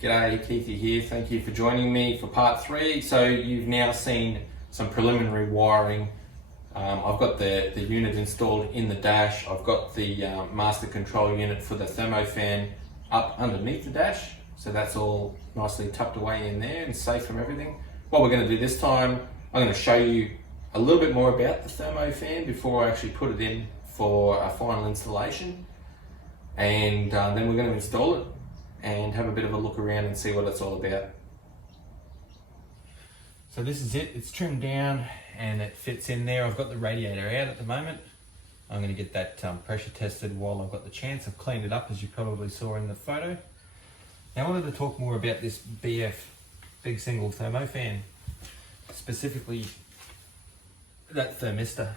G'day, Keithy here. Thank you for joining me for part 3. So you've now seen some preliminary wiring. I've got the unit installed in the dash. I've got the master control unit for the Thermofan up underneath the dash. So that's all nicely tucked away in there and safe from everything. What we're going to do this time, I'm going to show you a little bit more about the Thermofan before I actually put it in for a final installation. And then we're going to install it and have a bit of a look around and see what it's all about. So this is it, it's trimmed down and it fits in there. I've got the radiator out at the moment. I'm going to get that pressure tested while I've got the chance. I've cleaned it up as you probably saw in the photo. Now I wanted to talk more about this BF, big single Thermofan, specifically that thermistor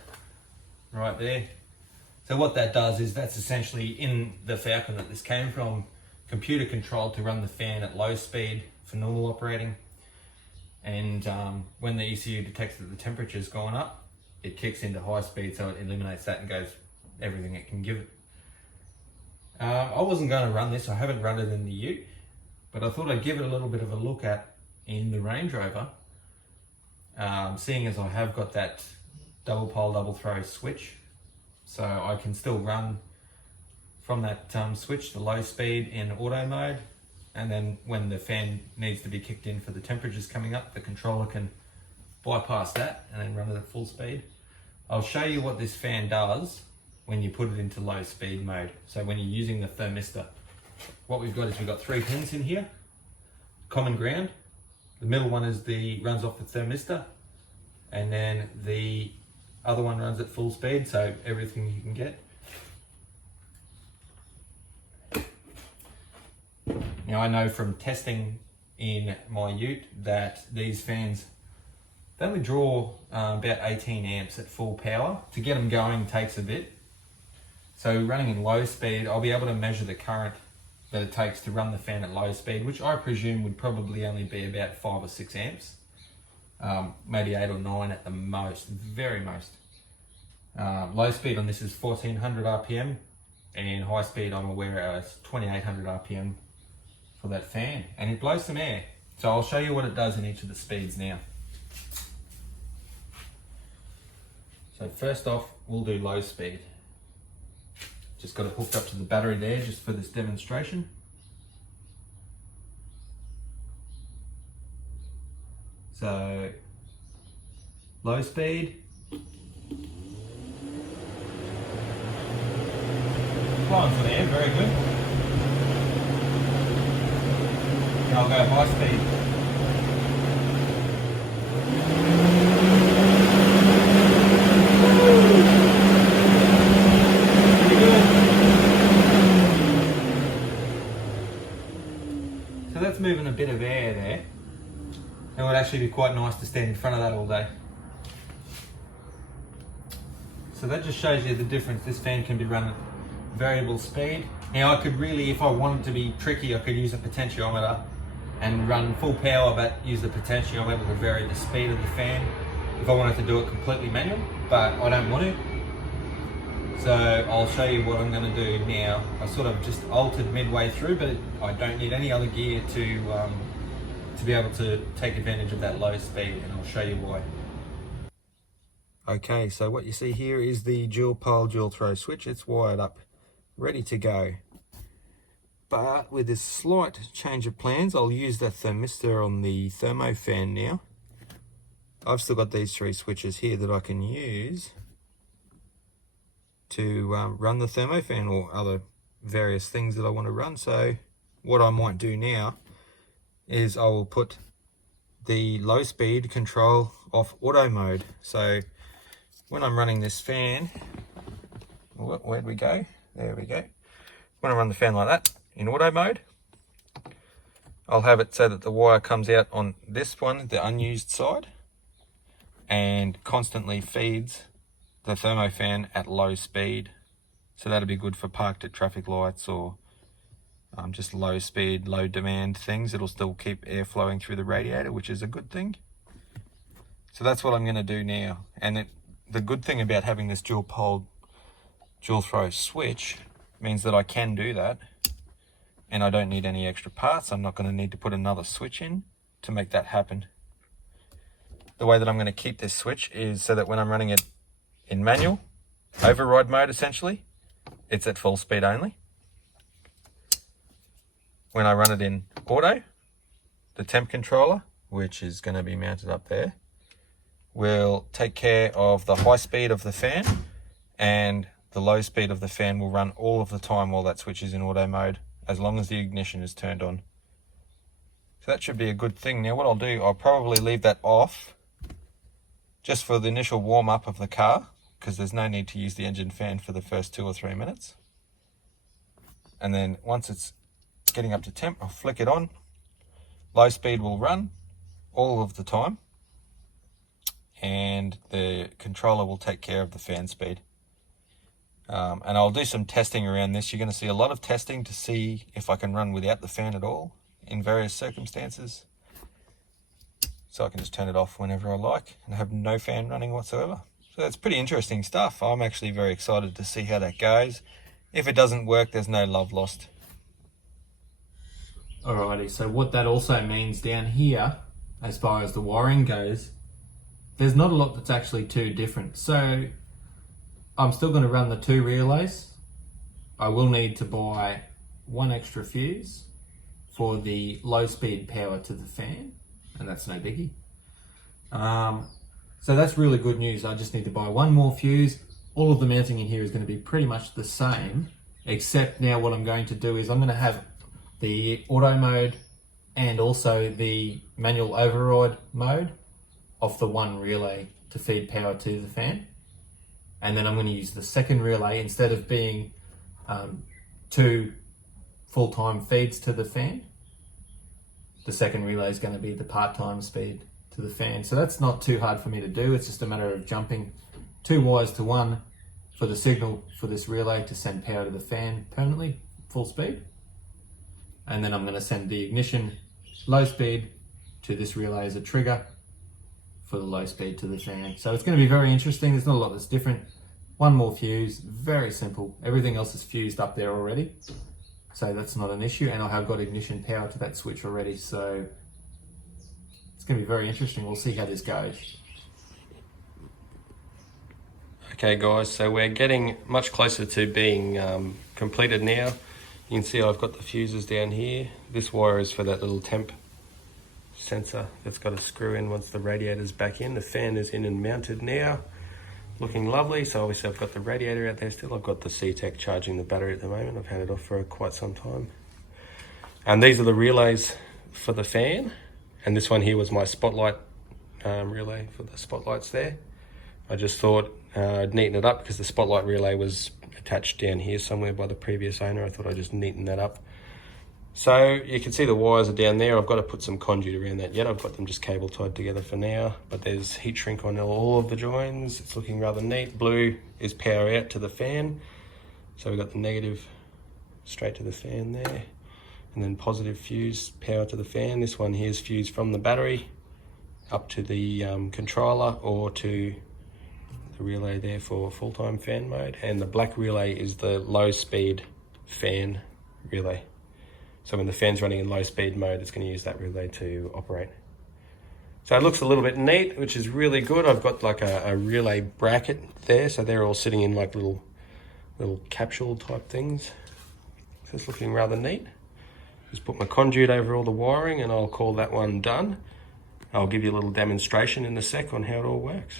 right there. So what that does is that's essentially in the Falcon that this came from, computer controlled to run the fan at low speed for normal operating, and when the ECU detects that the temperature's gone up, it kicks into high speed, so it eliminates that and goes everything it can give it. I wasn't going to run this, I haven't run it in the ute, but I thought I'd give it a little bit of a look at in the Range Rover, seeing as I have got that double pole double throw switch, so I can still run from that switch, the low speed in auto mode, and then when the fan needs to be kicked in for the temperatures coming up, the controller can bypass that and then run it at full speed. I'll show you what this fan does when you put it into low speed mode. So when you're using the thermistor, what we've got is we've got 3 pins in here, common ground. The middle one is runs off the thermistor, and then the other one runs at full speed, so everything you can get. Now I know from testing in my ute that these fans, they only draw about 18 amps at full power. To get them going takes a bit. So running in low speed, I'll be able to measure the current that it takes to run the fan at low speed, which I presume would probably only be about 5 or 6 amps. Maybe 8 or 9 at the most, very most. Low speed on this is 1400 RPM, and high speed I'm aware is 2800 RPM for that fan, and it blows some air. So I'll show you what it does in each of the speeds now. So first off, we'll do low speed. Just got it hooked up to the battery there just for this demonstration. So low speed. Blowing some air, very good. And I'll go high speed. Pretty good. So that's moving a bit of air there. It would actually be quite nice to stand in front of that all day. So that just shows you the difference. This fan can be run at variable speed. Now I could really, if I wanted to be tricky, I could use a potentiometer and run full power, but use the potentiometer to vary the speed of the fan if I wanted to do it completely manual, but I don't want to. So I'll show you what I'm going to do now. I sort of just altered midway through, but I don't need any other gear to be able to take advantage of that low speed, and I'll show you why. Okay, so what you see here is the dual pole dual throw switch. It's wired up, ready to go. But with this slight change of plans, I'll use that thermistor on the Thermofan now. I've still got these 3 switches here that I can use to run the Thermofan or other various things that I want to run. So what I might do now is I will put the low speed control off auto mode. So when I'm running this fan, where'd we go? There we go. When I run the fan like that, in auto mode, I'll have it so that the wire comes out on this one, the unused side, and constantly feeds the Thermofan at low speed. So that'll be good for parked at traffic lights or just low speed, low demand things. It'll still keep air flowing through the radiator, which is a good thing. So that's what I'm going to do now. And the good thing about having this dual pole, dual throw switch means that I can do that and I don't need any extra parts. I'm not going to need to put another switch in to make that happen. The way that I'm going to keep this switch is so that when I'm running it in manual, override mode essentially, it's at full speed only. When I run it in auto, the temp controller, which is going to be mounted up there, will take care of the high speed of the fan, and the low speed of the fan will run all of the time while that switch is in auto mode, as long as the ignition is turned on. So that should be a good thing. Now what I'll do, I'll probably leave that off just for the initial warm up of the car, because there's no need to use the engine fan for the first 2 or 3 minutes. And then once it's getting up to temp, I'll flick it on. Low speed will run all of the time, and the controller will take care of the fan speed. And I'll do some testing around this. You're going to see a lot of testing to see if I can run without the fan at all in various circumstances. So I can just turn it off whenever I like and have no fan running whatsoever. So that's pretty interesting stuff. I'm actually very excited to see how that goes. If it doesn't work, there's no love lost. Alrighty, so what that also means down here, as far as the wiring goes, there's not a lot that's actually too different. So I'm still going to run the 2 relays. I will need to buy 1 extra fuse for the low speed power to the fan, and that's no biggie. So that's really good news. I just need to buy 1 more fuse. All of the mounting in here is going to be pretty much the same, except now what I'm going to do is I'm going to have the auto mode and also the manual override mode off the 1 relay to feed power to the fan. And then I'm going to use the second relay, instead of being 2 full-time feeds to the fan, the second relay is going to be the part-time speed to the fan. So that's not too hard for me to do. It's just a matter of jumping 2 wires to 1 for the signal for this relay to send power to the fan permanently, full speed. And then I'm going to send the ignition low speed to this relay as a trigger for the low speed to the fan. So it's going to be very interesting. There's not a lot that's different. 1 more fuse, very simple. Everything else is fused up there already, so that's not an issue. And I have got ignition power to that switch already, so it's going to be very interesting. We'll see how this goes. Okay guys, so we're getting much closer to being completed now. You can see I've got the fuses down here. This wire is for that little temp sensor that's got a screw in once the radiator's back in. The fan is in and mounted now, looking lovely. So obviously I've got the radiator out there still. I've got the C-Tech charging the battery at the moment. I've had it off for quite some time. And these are the relays for the fan. And this one here was my spotlight relay for the spotlights there. I just thought I'd neaten it up because the spotlight relay was attached down here somewhere by the previous owner. I thought I'd just neaten that up. So you can see the wires are down there. I've got to put some conduit around that yet. I've got them just cable tied together for now, but there's heat shrink on all of the joins. It's looking rather neat. Blue is power out to the fan. So we've got the negative straight to the fan there, and then positive fuse power to the fan. This one here is fused from the battery up to the controller or to the relay there for full-time fan mode. And the black relay is the low speed fan relay. So when the fan's running in low speed mode, it's going to use that relay to operate. So it looks a little bit neat, which is really good. I've got like a relay bracket there, so they're all sitting in like little capsule type things. So it's looking rather neat. Just put my conduit over all the wiring and I'll call that one done. I'll give you a little demonstration in a sec on how it all works.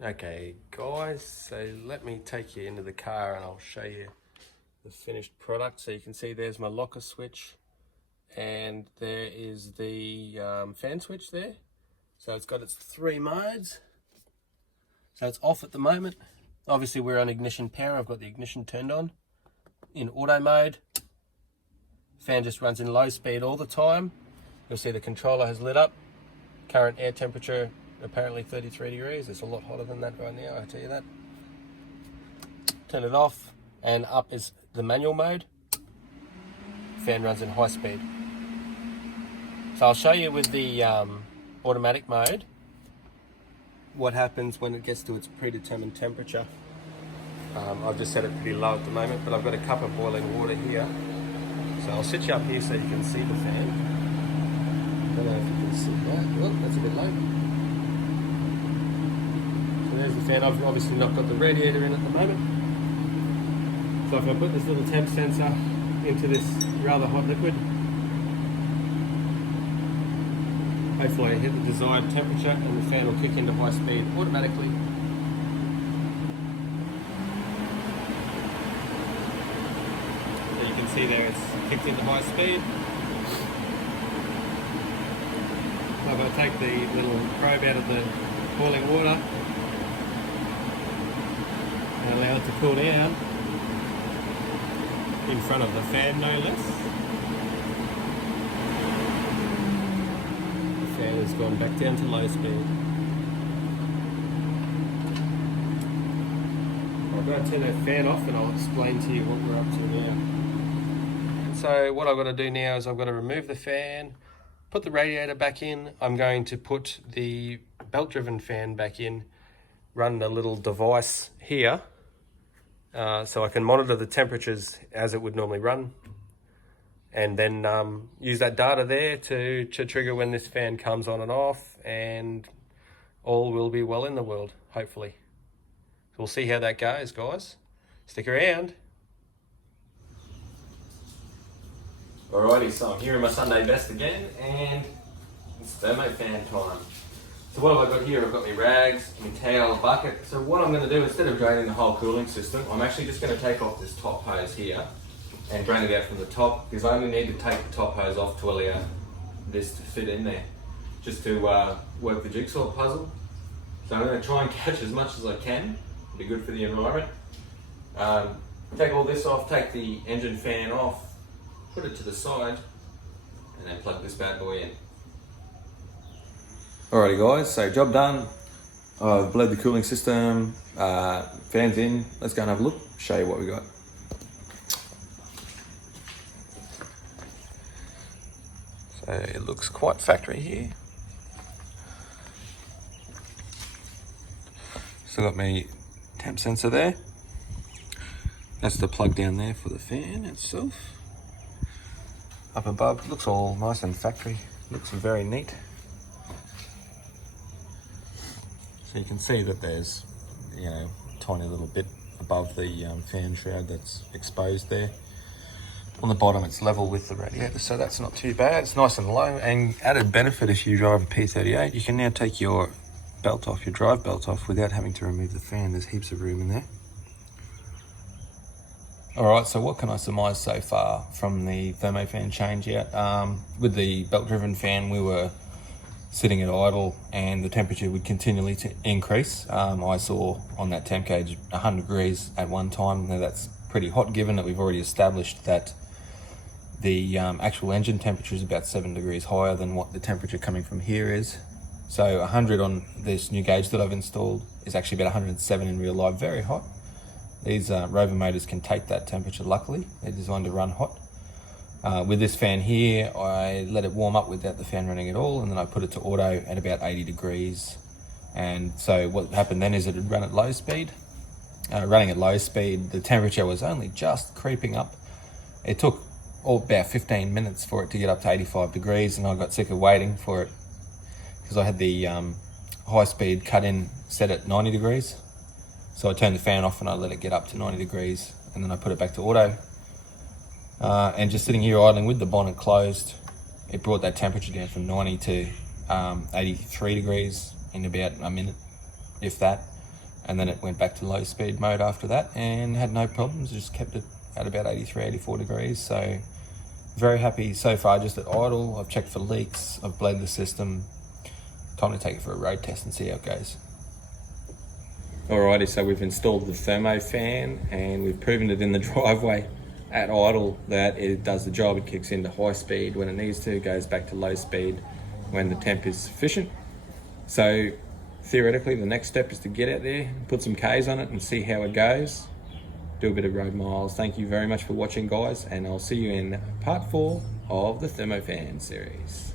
Okay guys, so let me take you into the car and I'll show you the finished product. So you can see there's my locker switch and there is the fan switch there. So it's got its 3 modes. So it's off at the moment. Obviously we're on ignition power. I've got the ignition turned on. In auto mode, fan just runs in low speed all the time. You'll see the controller has lit up. Current air temperature apparently 33 degrees. It's a lot hotter than that right now, I tell you that. Turn it off, and up is the manual mode. Fan runs in high speed. So I'll show you with the automatic mode what happens when it gets to its predetermined temperature. I've just set it pretty low at the moment, but I've got a cup of boiling water here So I'll sit you up here so you can see the fan. I don't know if you can see that. Oh, that's a bit low. So there's the fan. I've obviously not got the radiator in at the moment. So if I put this little temp sensor into this rather hot liquid, hopefully I hit the desired temperature and the fan will kick into high speed automatically. So you can see there it's kicked into high speed. If I take the little probe out of the boiling water and allow it to cool down in front of the fan, no less. The fan has gone back down to low speed. I'll go and turn that fan off and I'll explain to you what we're up to now. So what I've got to do now is I've got to remove the fan, put the radiator back in. I'm going to put the belt-driven fan back in, run a little device here so I can monitor the temperatures as it would normally run, and then use that data there to trigger when this fan comes on and off, and all will be well in the world, hopefully. So we'll see how that goes, guys. Stick around. Alrighty, so I'm here in my Sunday best again, and it's Thermofan time. So what have I got here? I've got my rags, my towel, a bucket. So what I'm going to do, instead of draining the whole cooling system, I'm actually just going to take off this top hose here and drain it out from the top, because I only need to take the top hose off to allow this to fit in there, just to work the jigsaw puzzle. So I'm going to try and catch as much as I can. It'll be good for the environment. Take all this off, take the engine fan off, put it to the side, and then plug this bad boy in. Alrighty guys, so job done. I've bled the cooling system, fans in. Let's go and have a look, show you what we got. So it looks quite factory here. Still got my temp sensor there. That's the plug down there for the fan itself. Up above, looks all nice and factory. Looks very neat. So you can see that there's, you know, a tiny little bit above the fan shroud that's exposed there. On the bottom it's level with the radiator, so that's not too bad. It's nice and low, and added benefit if you drive a P38, you can now take your belt off, your drive belt off, without having to remove the fan. There's heaps of room in there. Alright, so what can I surmise so far from the Thermofan change out? With the belt-driven fan, we were sitting at idle and the temperature would continually increase. I saw on that temp gauge 100 degrees at one time. Now that's pretty hot, given that we've already established that the actual engine temperature is about 7 degrees higher than what the temperature coming from here is. So 100 on this new gauge that I've installed is actually about 107 in real life, very hot. These Rover motors can take that temperature, luckily. They're designed to run hot. With this fan here, I let it warm up without the fan running at all, and then I put it to auto at about 80 degrees. And so what happened then is it would run at low speed. Running at low speed, the temperature was only just creeping up. It took about 15 minutes for it to get up to 85 degrees, and I got sick of waiting for it because I had the high speed cut in set at 90 degrees. So I turned the fan off and I let it get up to 90 degrees, and then I put it back to auto. And just sitting here idling with the bonnet closed, it brought that temperature down from 90 to 83 degrees in about a minute, if that. And then it went back to low speed mode after that and had no problems, just kept it at about 83, 84 degrees. So very happy so far, just at idle. I've checked for leaks, I've bled the system. Time to take it for a road test and see how it goes. Alrighty, so we've installed the Thermofan and we've proven it in the driveway at idle that it does the job. It kicks into high speed when it needs to, goes back to low speed when the temp is sufficient. So theoretically the next step is to get out there, put some Ks on it and see how it goes. Do a bit of road miles. Thank you very much for watching, guys, and I'll see you in part 4 of the Thermofan series.